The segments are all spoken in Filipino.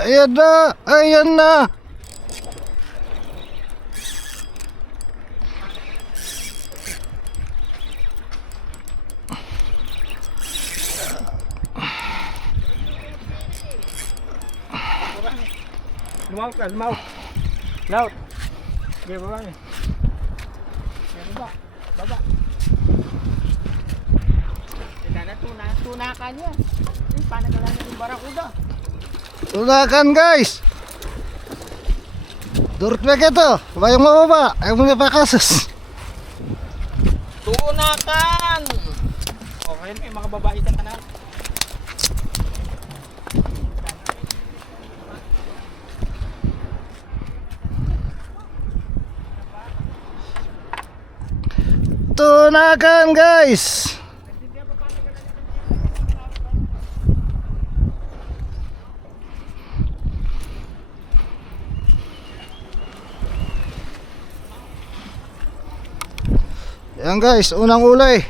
Ayan na! Ayan na! Lumaut ka, lumaut. Laut. Okay, baba niya. Okay, baba. Baba. Tunakan niya. Panagalan na yung barakuda. Tunakan guys! Durtbek ito! Bayang mababa! Ayaw mo napakasos! Tunakan! Okay, may mga babae sa kanal. Tunakan guys! Yan guys, unang ulay.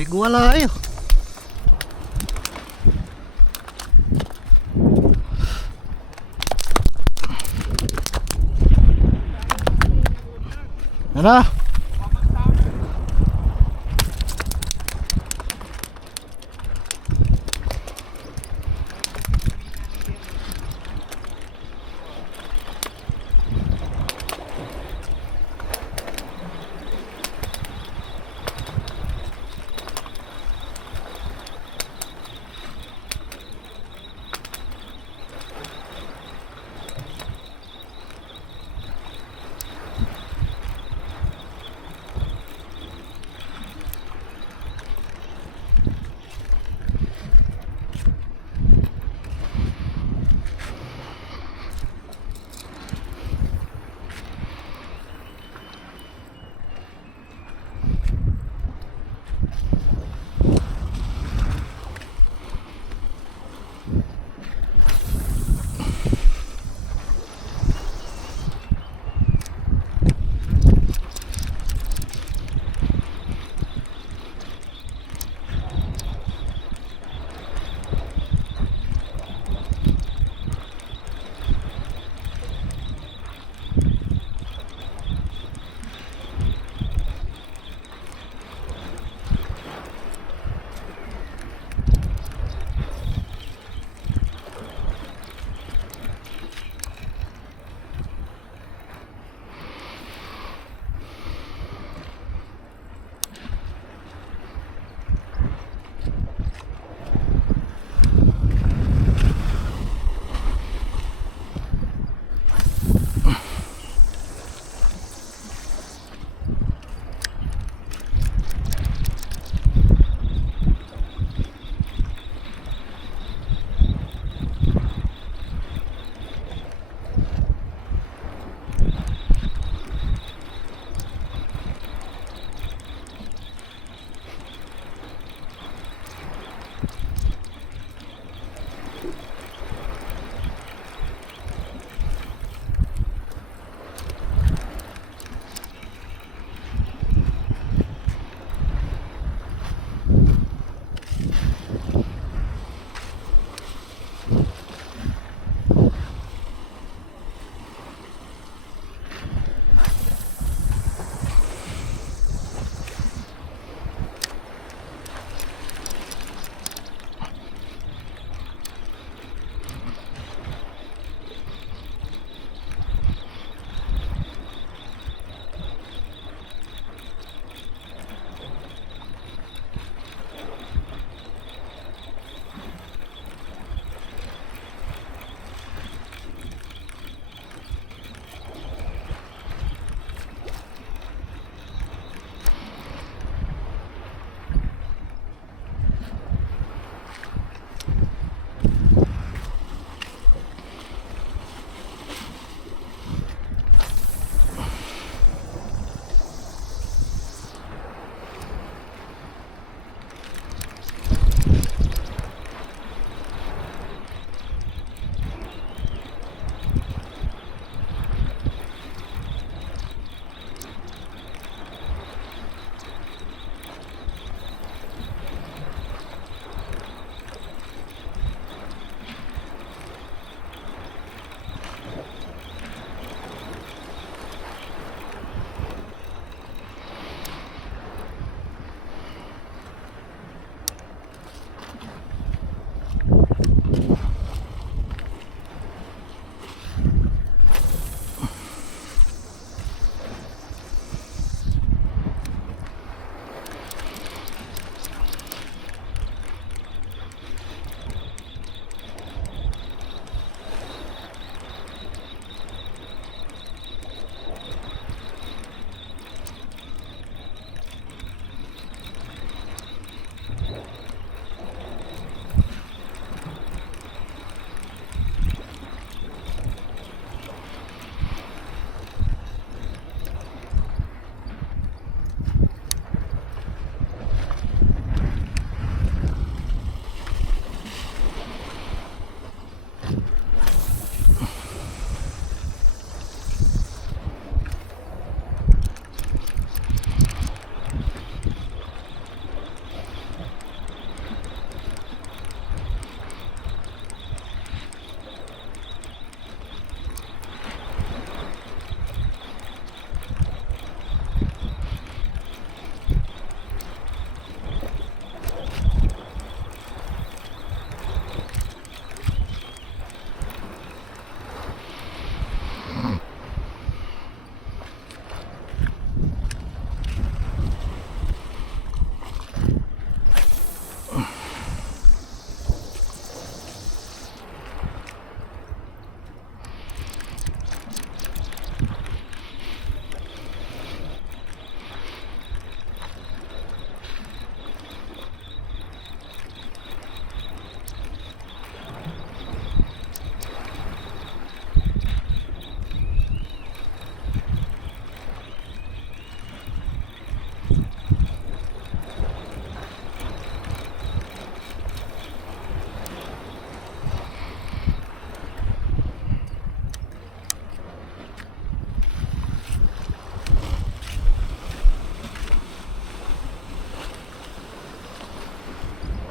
May wala kayo. Ano?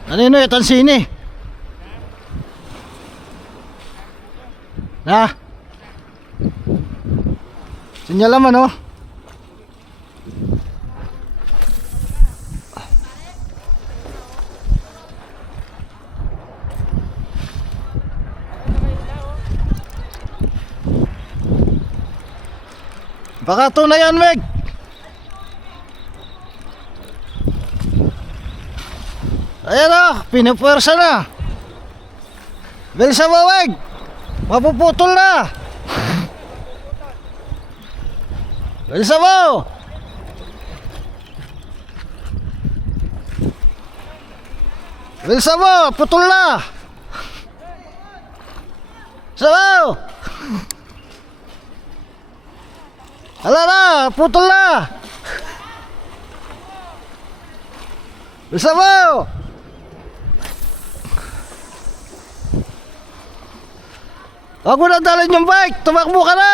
Ano yun eh, tansini? Ha? Sinyalaman oh. Baka ito na yan, Meg. Ayan o, pinupwersa na. Bilsa mo, Meg. Mapuputol na. Bilsa mo. Bilsa mo, putol na. Bilsa mo. Hala na, putol na. Bisa mo. Huwag mo na dalhin yung bike, tumakbo ka na.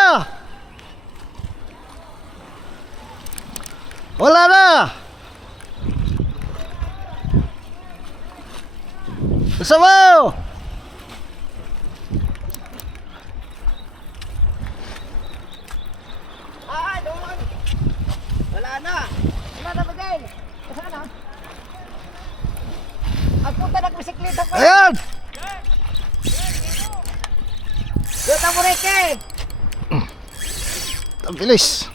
Wala na. Bisa mo. Wala na! Wala na ba din? Saan na? Ang punta nagbisikleta pa! Ayan. Dito ang mureke! Ang bilis.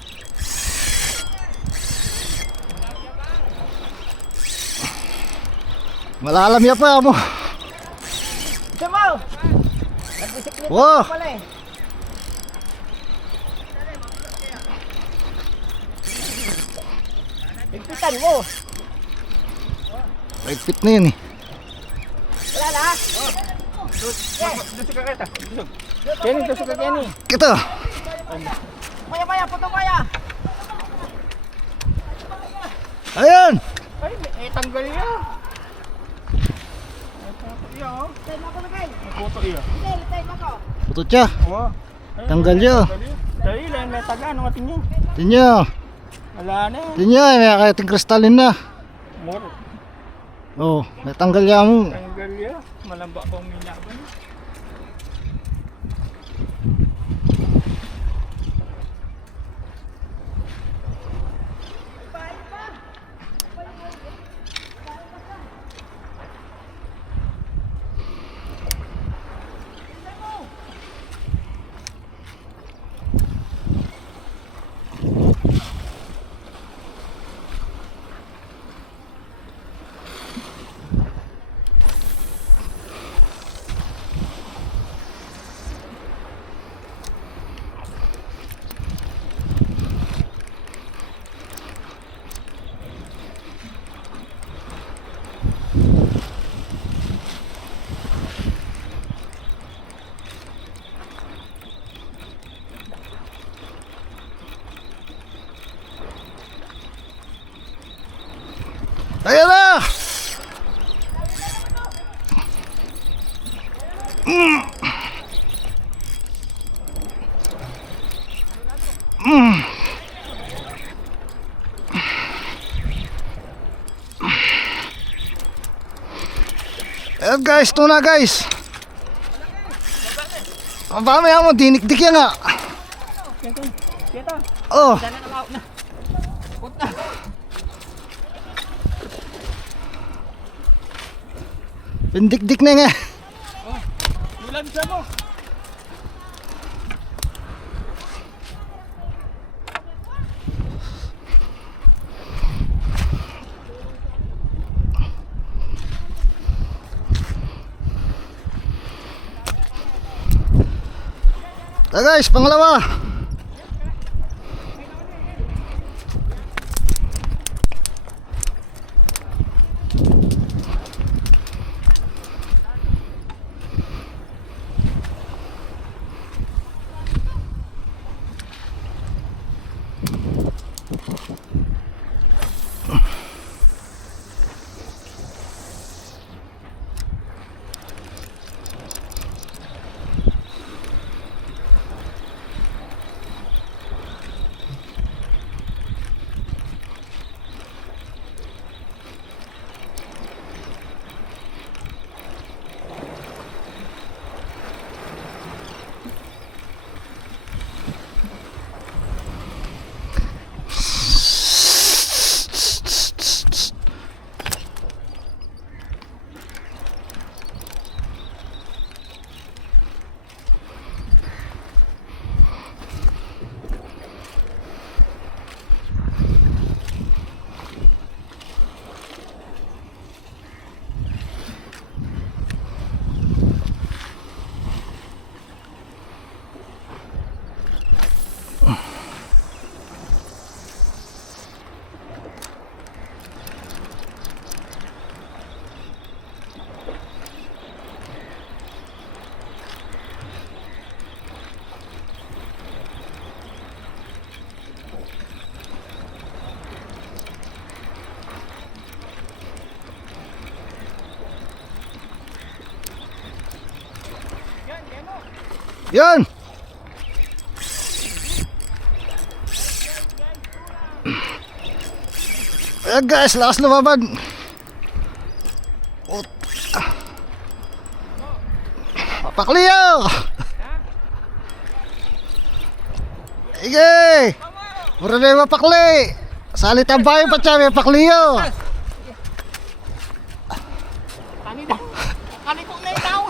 Malalam ya pa mo. Dito mo! Nagbisikleta Wow. pa pala eh! Higpitan mo! Rigpit na yun eh. Wala na? Tusok ka kita. Tusok. Kenny, tusok ka Kenny. Kita. Maya, puto maya! Ayan. Ay, tanggal niya. Iya, oh. Tayo mo ako lagay! Puto iya. Hindi, tayo mo ako! Putot siya. Oh. Tanggal niya. Dali lang, may taga, ano ating niya? Tinyo. Wala na. Tinyo, may kayating kristalin na. Moro. Oh, may tanggal niya mo. Tanggal niya. Malamba pa ang minaban. Ayan na. Ayan guys, ito na guys. Mamaya mo, dinikdik yan nga. Kita. Oh, Sana na na. Puta. pindikdik na nga. Bulan sa mo. Guys, pangalawa. Yan. Ayan guys, lakas lumaban. Pakliyo. Ige. Mura na yung mapakli. Salit ang bayo pa siya, may pakliyo. Kani kong naitaw.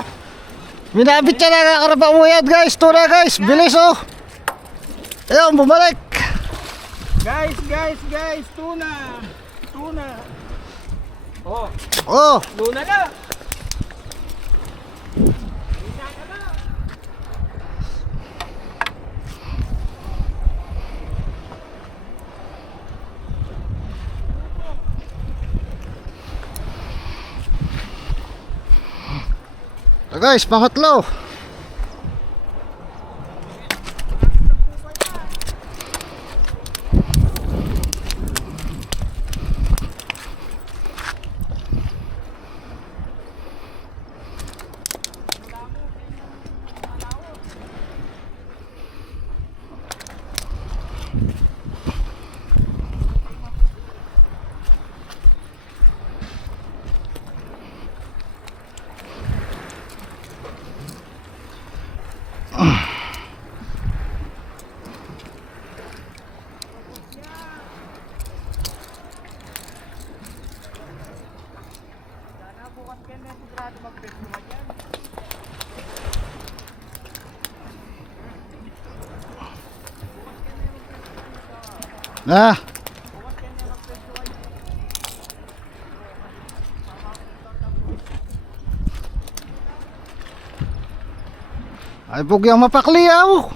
Minabit siya na kakarapa mo yan guys. Tuna guys, bilis oh. Ayun, bumalik. Guys, tuna. Oh, Oh, tuna na. guys, pangatlo. Ah. Ay bugyang mapakliyaw.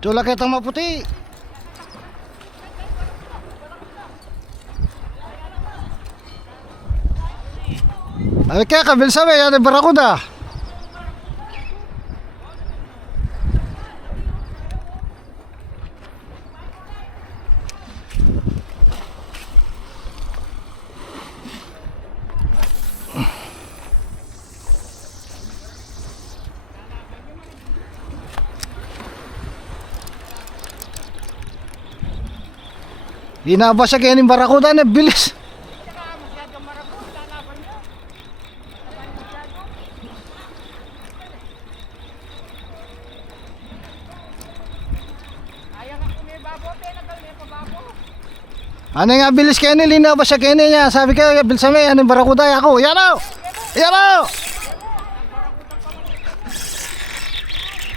Tula kitang maputi. Ay kaya kabil sabi yan ay barakuda. Hinaba siya kaya ng barakuda na bilis. Ano nga bilis kaya ni linaw ba siya kaya niya? Sabi ko bilis sa may anong barakuda ako. Yan o! Yan o!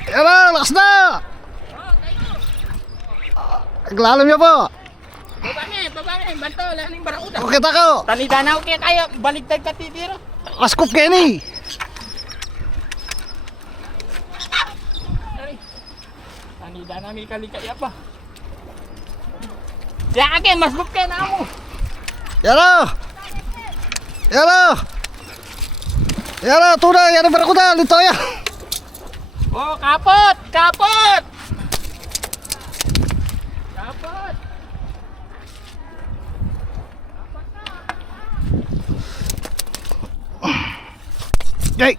Yan o! Lakas na! Naglalam niya po. Babangi, banto, laning barakuda. O kita ko. Tanidanaw kaya tayo, baligtad ka titiro. Kaskop kaya ni. Tanidanaw may kalikaya pa. Ya akin, mas gup kaya na mo. Yan o! Yan o! Yan o! Tuna! Yan ang barakuda! Lito yan! Oh, kapot! Kapot! Yay!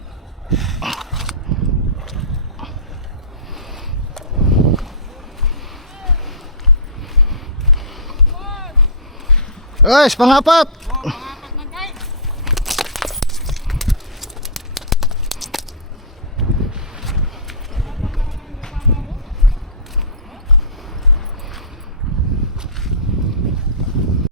Guys, pangapat!